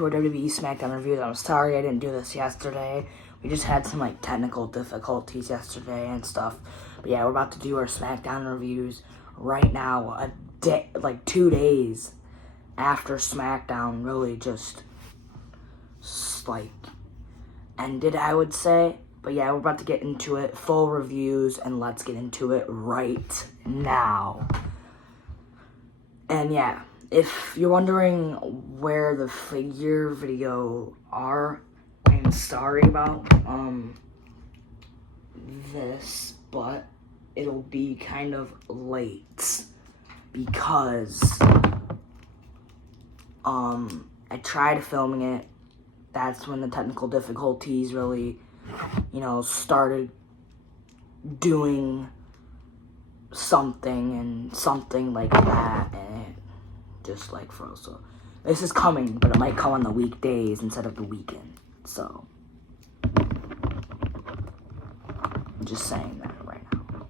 Our WWE SmackDown reviews. I'm sorry I didn't do this yesterday. We just had some technical difficulties yesterday and stuff. But yeah, we're about to do our SmackDown reviews right now. 2 days after SmackDown really just ended, I would say. But yeah, we're about to get into it. Full reviews, and let's get into it right now. And yeah, if you're wondering where the figure video are, I'm sorry about this, but it'll be kind of late because I tried filming it. That's when the technical difficulties really, started doing something like that, and it just froze. So this is coming, but it might come on the weekdays instead of the weekend. So I'm just saying that right now.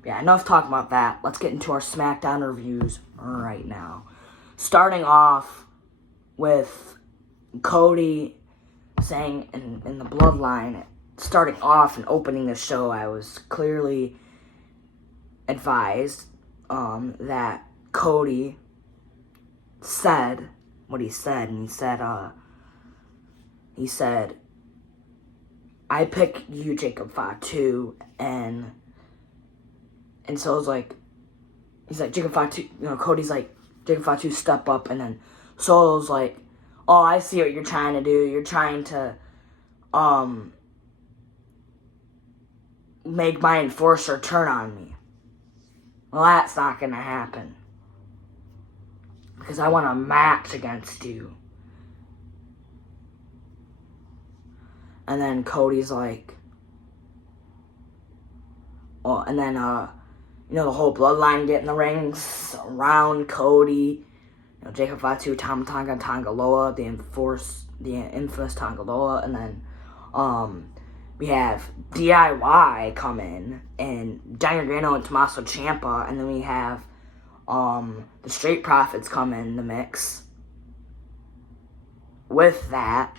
But yeah, enough talking about that. Let's get into our SmackDown reviews right now. Starting off with Cody saying in the Bloodline, starting off and opening the show, I was clearly advised that Cody said what he said, and he said, I pick you, Jacob Fatu, and so it's he's like, Jacob Fatu, Cody's like, Jacob Fatu, step up, and then Solo's like, oh, I see what you're trying to do. You're trying to make my enforcer turn on me. Well, that's not going to happen. Because I want a match against you. And then Cody's like, oh, and then, the whole Bloodline get in the rings around Cody. Jacob Fatu, Tama Tonga, Tongaloa, the infamous Tongaloa, and then we have DIY come in, and Daniel Gargano and Tommaso Ciampa, and then we have the Street Profits come in the mix with that,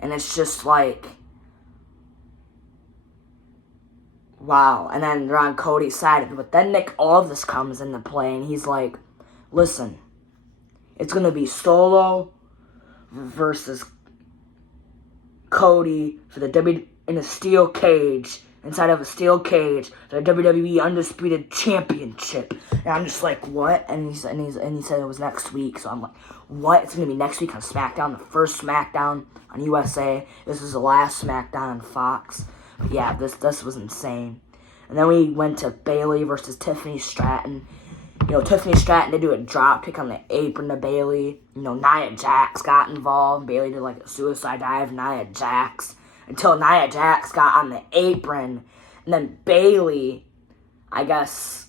and it's just wow. And then they're on Cody's side, but then Nick Aldis comes into play, and he's like, listen, it's going to be Solo versus Cody for the in a steel cage, inside of a steel cage, the WWE Undisputed Championship. And I'm just like, what? And he said it was next week. So I'm like, what? It's going to be next week on SmackDown, the first SmackDown on USA. This is the last SmackDown on Fox. But yeah, this was insane. And then we went to Bayley versus Tiffany Stratton. Tiffany Stratton did do a drop kick on the apron to Bayley. Nia Jax got involved. Bayley did a suicide dive, Nia Jax, until Nia Jax got on the apron. And then Bayley, I guess,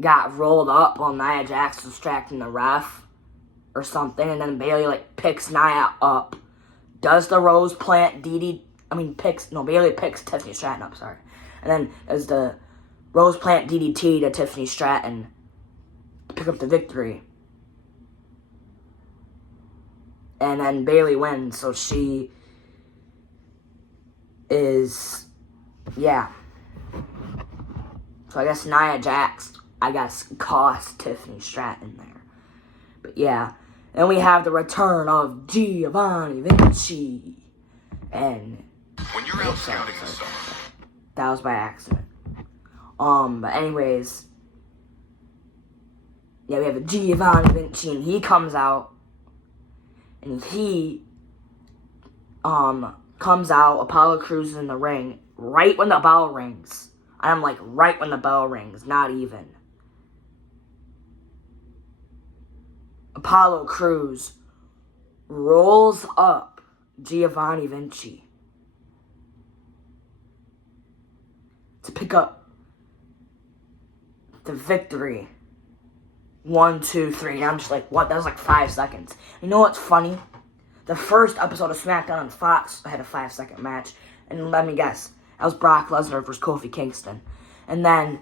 got rolled up while Nia Jax was distracting the ref or something. And then Bayley, picks Nia up, does the Rose Plant Bayley picks Tiffany Stratton up, sorry. And then does the Rose Plant DDT to Tiffany Stratton to pick up the victory. And then Bayley wins, so she is, yeah. So I guess Nia Jax, cost Tiffany Stratton there. But yeah. Then we have the return of Giovanni Vinci. And when you're out scouting the summer, that was by accident. But anyways, yeah, we have a Giovanni Vinci, and he comes out, and he comes out. Apollo Crews is in the ring right when the bell rings. And I'm like, right when the bell rings, not even. Apollo Crews rolls up Giovanni Vinci to pick up the victory. 1, 2, 3. And I'm just like, what? That was 5 seconds. You know what's funny? The first episode of SmackDown on Fox had a 5-second match. And let me guess, that was Brock Lesnar versus Kofi Kingston. And then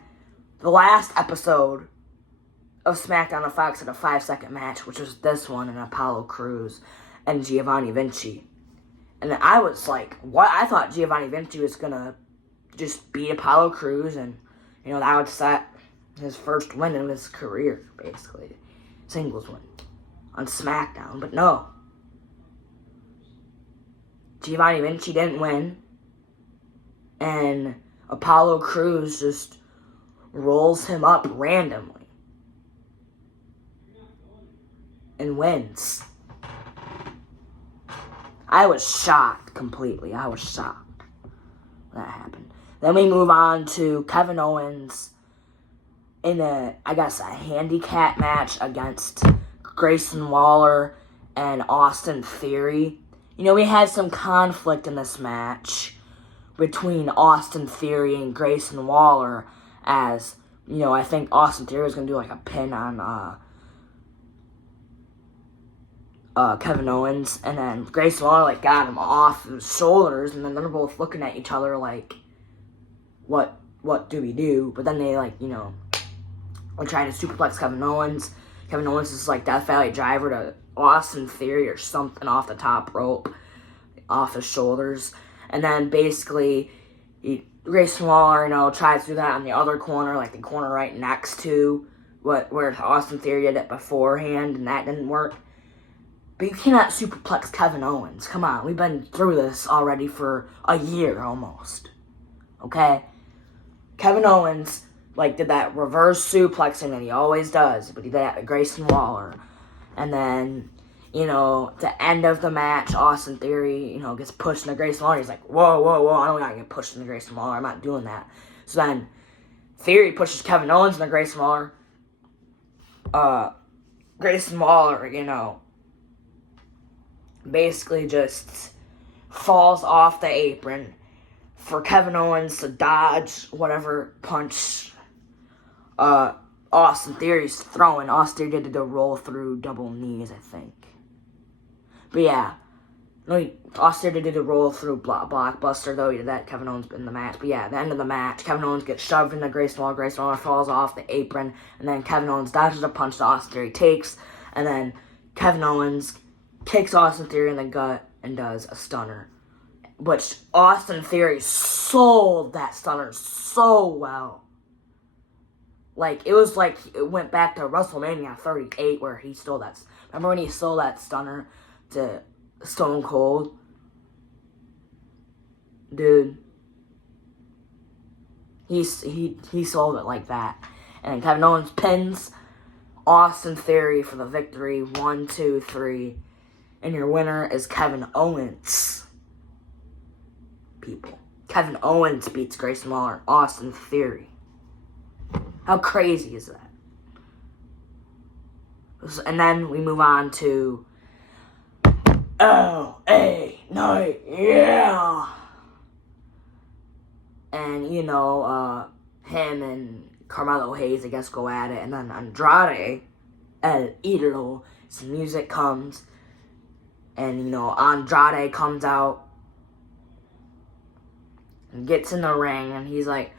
the last episode of SmackDown on Fox had a 5-second match, which was this one and Apollo Crews and Giovanni Vinci. And I was like, what? I thought Giovanni Vinci was going to just beat Apollo Crews and, that would set his first win in his career, basically. Singles win on SmackDown. But no. Giovanni Vinci didn't win. And Apollo Crews just rolls him up randomly. And wins. I was shocked completely. I was shocked when that happened. Then we move on to Kevin Owens in a handicap match against Grayson Waller and Austin Theory. We had some conflict in this match between Austin Theory and Grayson Waller as, I think Austin Theory was going to do like a pin on Kevin Owens, and then Grayson Waller got him off his shoulders, and then they're both looking at each other like, what do we do? But then they we're trying to superplex Kevin Owens. Kevin Owens is Death Valley Driver to Austin Theory or something off the top rope, off his shoulders. And then basically, Grayson Waller, tries to do that on the other corner, the corner right next to where Austin Theory did it beforehand, and that didn't work. But you cannot superplex Kevin Owens. Come on, we've been through this already for a year almost. Okay? Kevin Owens, did that reverse suplexing that he always does, but he did that with Grayson Waller. And then, the end of the match, Austin Theory, gets pushed into Grayson Waller. He's like, whoa, I don't want to get pushed into Grayson Waller. I'm not doing that. So then, Theory pushes Kevin Owens into Grayson Waller. Grayson Waller, basically just falls off the apron for Kevin Owens to dodge whatever punch Austin Theory's throwing. Austin Theory did the roll through double knees, I think. But yeah, Austin Theory did the roll through blockbuster, though he did that. Kevin Owens in the match. But yeah, at the end of the match, Kevin Owens gets shoved into Grayson Waller. Grayson Waller falls off the apron, and then Kevin Owens dodges a punch that Austin Theory takes, and then Kevin Owens kicks Austin Theory in the gut and does a stunner. Which Austin Theory sold that stunner so well. It was it went back to WrestleMania 38 where he stole that. Remember when he stole that stunner to Stone Cold? Dude. He sold it like that. And then Kevin Owens pins Austin Theory for the victory. 1, 2, 3. And your winner is Kevin Owens. People. Kevin Owens beats Grayson Waller. Austin Theory. How crazy is that? And then we move on to LA Night, yeah! And, him and Carmelo Hayes, I guess, go at it. And then Andrade, El Idolo, some music comes. And, Andrade comes out and gets in the ring. And he's like,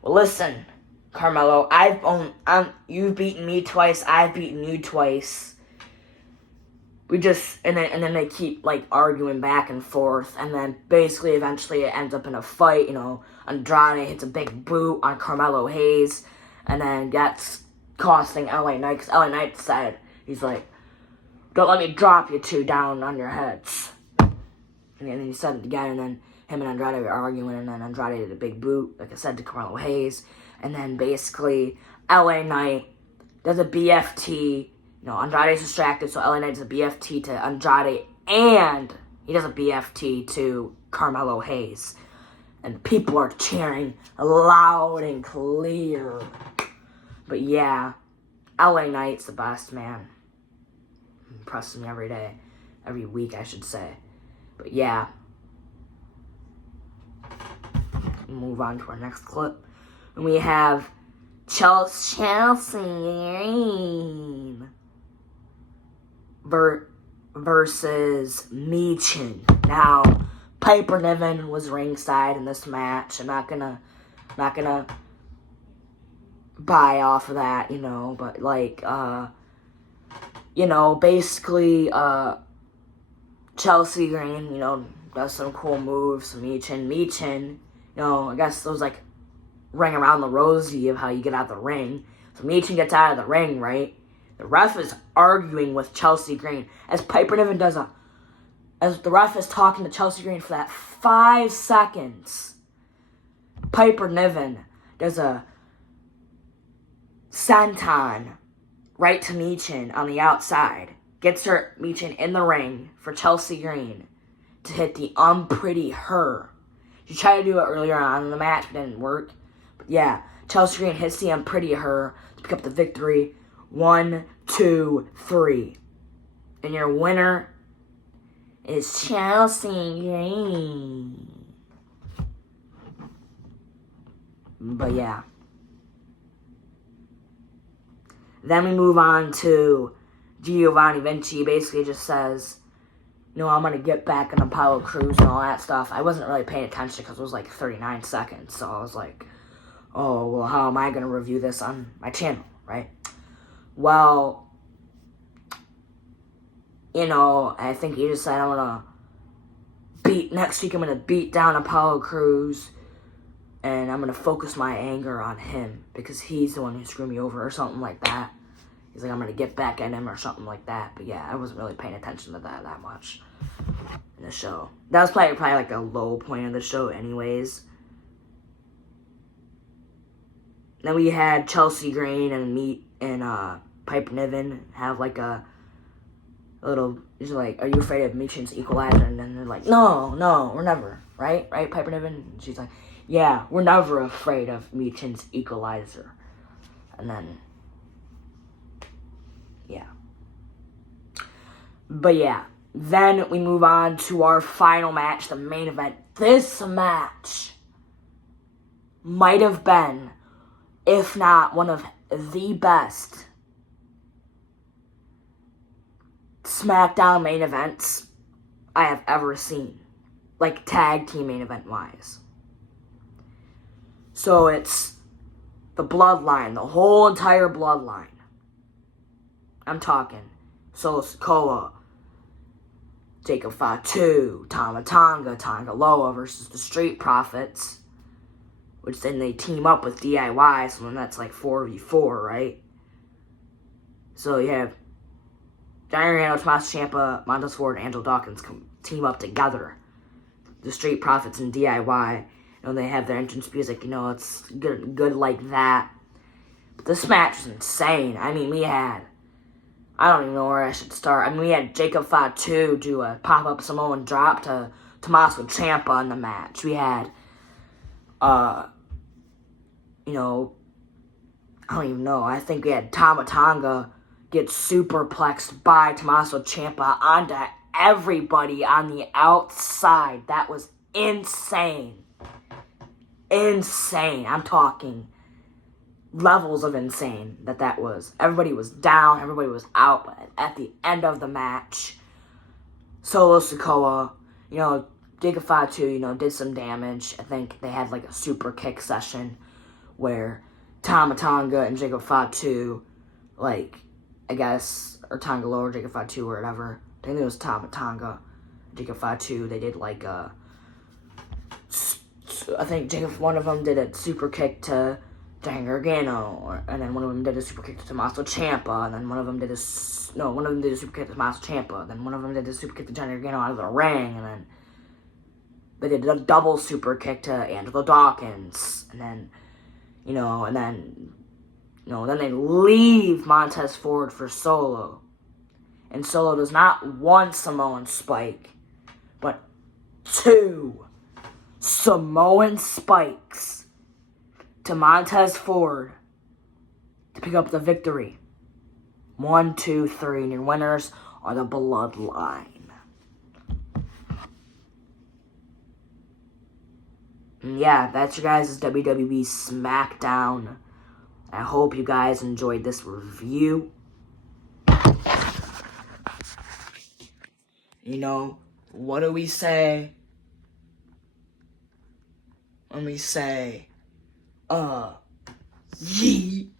well, listen, Carmelo, you've beaten me twice, I've beaten you twice. And then they keep, arguing back and forth. And then, basically, eventually, it ends up in a fight. Andrade hits a big boot on Carmelo Hayes. And then gets costing LA Knight. Because LA Knight said, he's like, don't let me drop you two down on your heads. And then he said it again. And then him and Andrade were arguing. And then Andrade did a big boot, like I said, to Carmelo Hayes. And then, basically, LA Knight does a BFT. Andrade's distracted, so LA Knight does a BFT to Andrade, and he does a BFT to Carmelo Hayes. And people are cheering loud and clear. But yeah, LA Knight's the best, man. Impresses me every day. Every week, I should say. But yeah. Move on to our next clip. And we have Chelsea Green versus Michin. Now, Piper Niven was ringside in this match. I'm not gonna buy off of that, but like, basically, Chelsea Green, does some cool moves, Michin, I guess those like ring around the rosy of how you get out of the ring. So Michin gets out of the ring, right? The ref is arguing with Chelsea Green as Piper Niven as the ref is talking to Chelsea Green for that 5 seconds. Piper Niven does a senton right to Michin on the outside. Gets her Michin in the ring for Chelsea Green to hit the unpretty her. She tried to do it earlier on in the match, but it didn't work. But yeah, Chelsea Green hits the unpretty her to pick up the victory. 1, 2, 3. And your winner is Chelsea Green. But yeah. Then we move on to Giovanni Vinci. Basically just says, I'm going to get back in Apollo Crews and all that stuff. I wasn't really paying attention because it was like 39 seconds. So I was like, oh, well, how am I going to review this on my channel, right? Well, I think he just said, next week I'm going to beat down Apollo Crews. And I'm going to focus my anger on him because he's the one who screwed me over or something like that. He's like, I'm going to get back at him or something like that. But yeah, I wasn't really paying attention to that much in the show. That was probably like a low point of the show anyways. Then we had Chelsea Green and Piper Niven have like a little, he's like, are you afraid of Michin's equalizer? And then they're like, no, we're never, right, Piper Niven? And she's like, yeah, we're never afraid of Michin's equalizer. And then, yeah. But yeah, then we move on to our final match, the main event. This match might have been, if not one of the best SmackDown main events I have ever seen. Like, tag team main event wise. So it's the bloodline, the whole entire bloodline. I'm talking Solo Sikoa, Jacob Fatu, Tama Tonga, Tonga Loa versus the Street Profits, which then they team up with DIY, so then that's like 4v4, right? So you have Johnny Reno, Tommaso Ciampa, Montez Ford, and Angelo Dawkins team up together. The Street Profits and DIY. They have their entrance music, it's good like that. But this match was insane. I mean, I don't even know where I should start. I mean, we had Jacob Fatu do a pop-up Samoan drop to Tommaso Ciampa in the match. We had, I don't even know. I think we had Tama Tonga get superplexed by Tommaso Ciampa onto everybody on the outside. That was insane. Insane. I'm talking levels of insane that was. Everybody was down. Everybody was out. But at the end of the match, Solo Sikoa, Jacob Fatu, did some damage. I think they had like a super kick session where Tama Tonga and Jacob Fatu, or Tonga Loa or Jacob Fatu or whatever. I think it was Tama Tonga, Jacob Fatu. They did like I think one of them did a super kick to Johnny Gargano, and then one of them did a super kick to Tommaso Ciampa, and then one of them did a super kick to Tommaso Ciampa, and then one of them did a super kick to Johnny Gargano out of the ring, and then they did a double super kick to Angelo Dawkins, and then, then they leave Montez Ford for Solo, and Solo does not one Samoan spike, but 2 Samoan spikes to Montez Ford to pick up the victory. 1, 2, 3, and your winners are the Bloodline. And yeah, that's your guys' WWE SmackDown. I hope you guys enjoyed this review. What do we say? When we say, Yee.